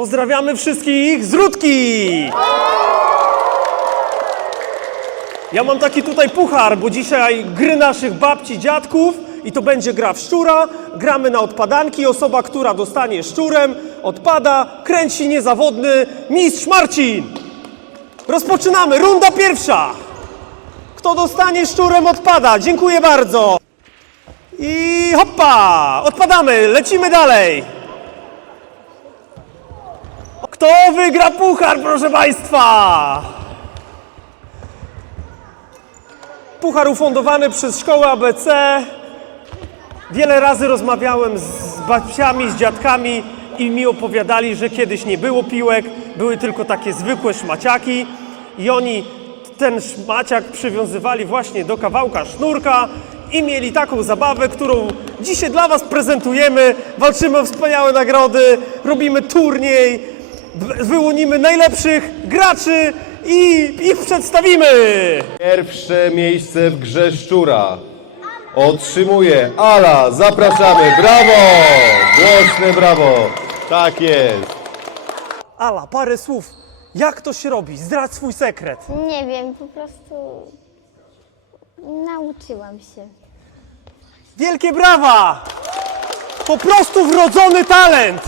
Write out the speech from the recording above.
Pozdrawiamy wszystkich z Rudki! Ja mam taki tutaj puchar, bo dzisiaj gry naszych babci, dziadków i to będzie gra w szczura. Gramy na odpadanki. Osoba, która dostanie szczurem, odpada, kręci niezawodny mistrz Marcin. Rozpoczynamy, runda pierwsza. Kto dostanie szczurem, odpada. Dziękuję bardzo. I hoppa! Odpadamy, lecimy dalej. Kto wygra puchar, proszę Państwa? Puchar ufundowany przez szkołę ABC. Wiele razy rozmawiałem z babciami, z dziadkami i mi opowiadali, że kiedyś nie było piłek, były tylko takie zwykłe szmaciaki i oni ten szmaciak przywiązywali właśnie do kawałka sznurka i mieli taką zabawę, którą dzisiaj dla Was prezentujemy. Walczymy o wspaniałe nagrody, robimy turniej, wyłonimy najlepszych graczy i ich przedstawimy. Pierwsze miejsce w grze szczura otrzymuje Ala. Zapraszamy. Brawo! Głośne brawo. Tak jest. Ala, parę słów. Jak to się robi? Zdradź swój sekret. Nie wiem, po prostu nauczyłam się. Wielkie brawa! Po prostu wrodzony talent!